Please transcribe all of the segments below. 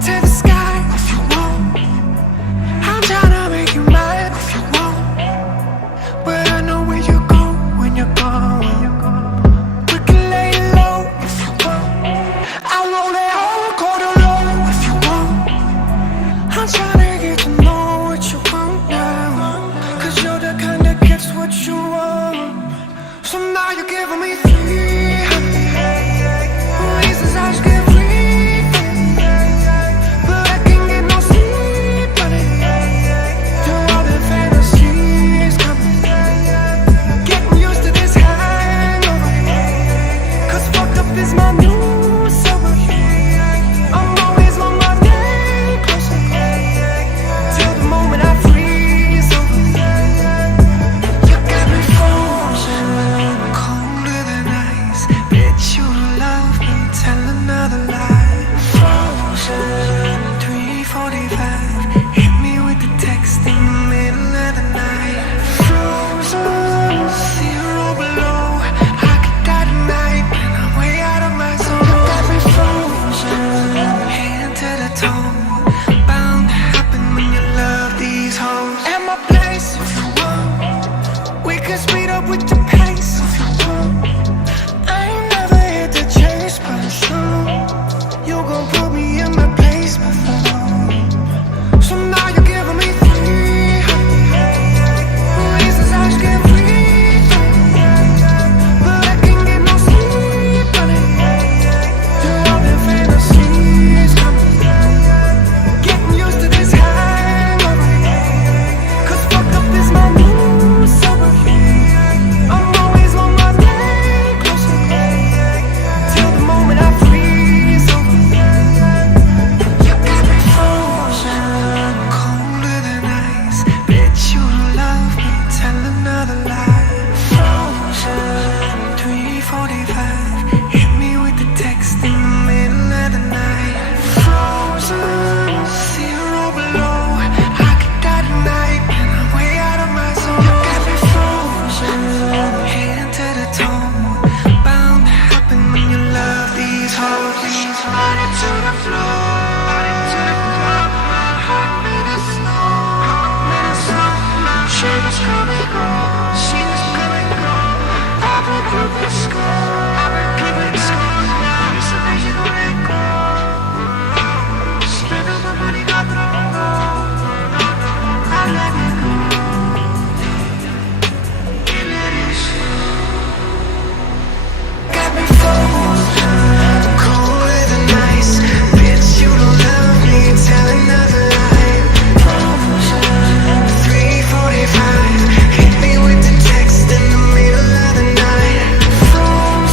to the sky if you want. I'm tryna make you mine if you want. But I know where you go when you're gone. We can lay low if you want. I won't let all go to low if you want. I'm tryna get to know what you want now. Cause you're the kind that gets what you want. So now you're giving me free reasons I should get free. But I can't get no sleep, honey. You're all the fantasies coming. Getting used to this hangover. Cause fucked up is my new sober. I'm always on my day closer till the moment I freeze over. You got me frozen, colder than ice. Bet you love me, tell another lie. Frozen, 3:45. Hit me with the text in the middle of the night. Frozen, 0 below. I could die tonight, and I'm way out of my zone. You got me frozen, hand to the toe. Bound to happen when you love these hoes. At my place if you want. We can speed up with the pace if you want. I ain't never hit the chase, but it's true. You gon' put me in my place before. So now you're giving me free reasons I should get free. But I can't get no sleep, honey. You're all the fantasies coming. Getting used to this hangover. Cause fucked up is my new sober. I'm always on my day closer till the moment I freeze over. You got me frozen, colder than ice. Bet you love me, tell another lie. Frozen, 3:45. Hit me with the text in the middle of the night. Frozen, 0 below. I could die tonight, and I'm way out of my zone. You got me frozen, hand to the toe. Bound to happen when you love these hoes. She's running to the floor, running to the club. My heart made of snow, heart made of snow. She was coming home, she was coming home. I've been keeping score, I've been keeping score. Now you said that you don't let go. Spend all my money, got thrown off. I let it go. And let it show. Got me frozen, colder than ice. Bitch, you don't love me, tell another lie. Frozen, 3:45. Hit me with the text in the middle of the night. Frozen.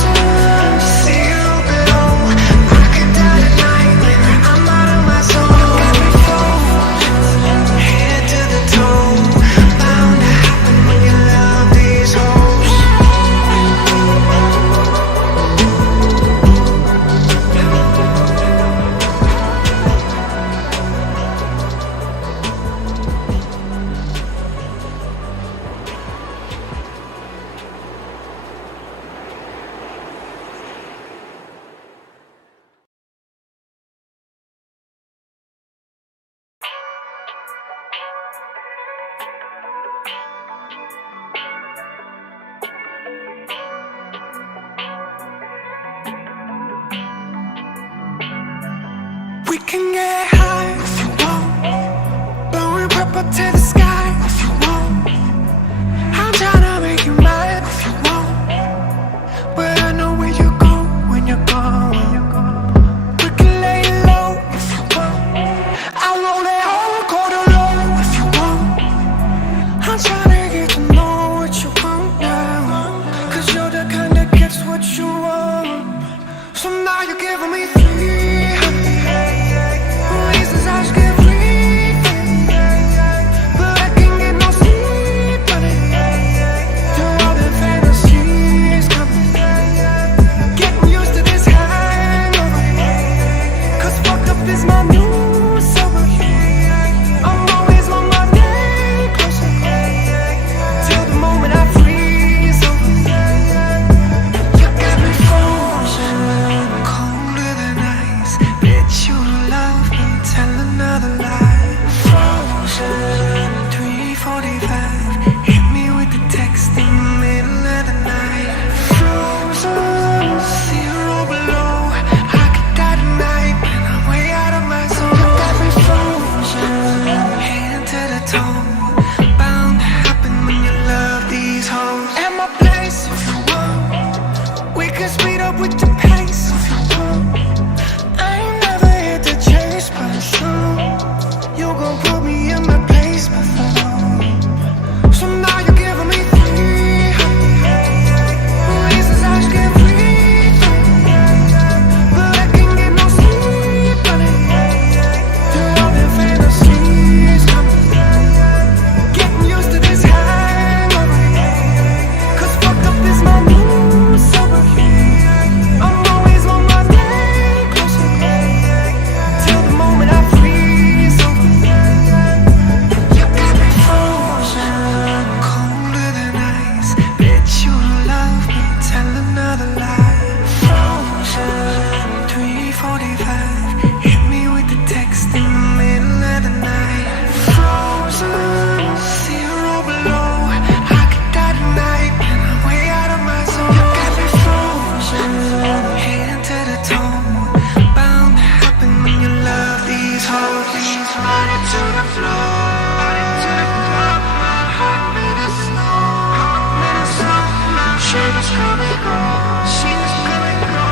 just come and go. She just come and go.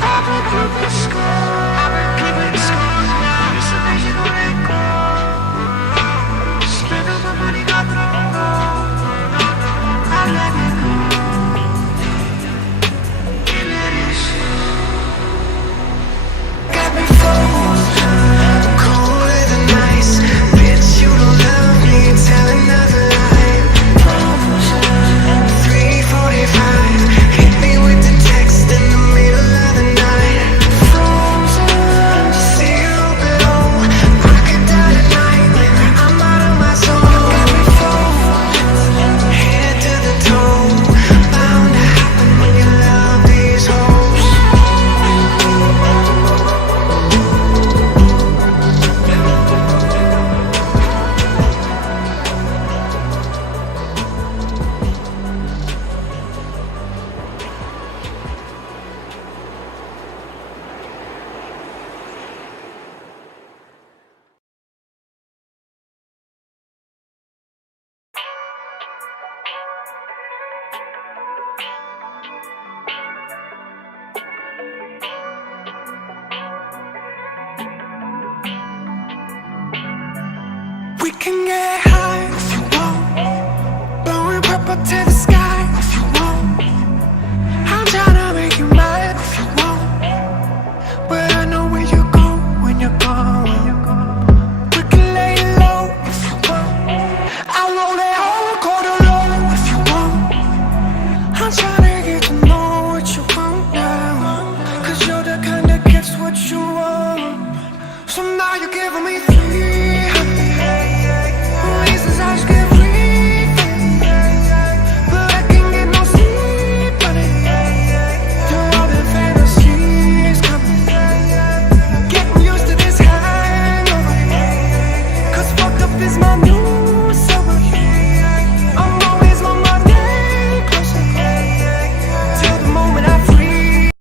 I've been keeping score. I've been keeping score now. It's amazing when they go. Spend all my money, got thrown off. I let it go. And let it show. Got me frozen, colder than ice. Bitch, you don't love me, tell another lie. 3:45, hit me with the text in the middle of the night. Frozen, zero below, I could die tonight. I'm out of my zone. Got me frozen, head to the toe. Bound to happen when you love these hoes. We can get high if you want, blowing purple to the sky.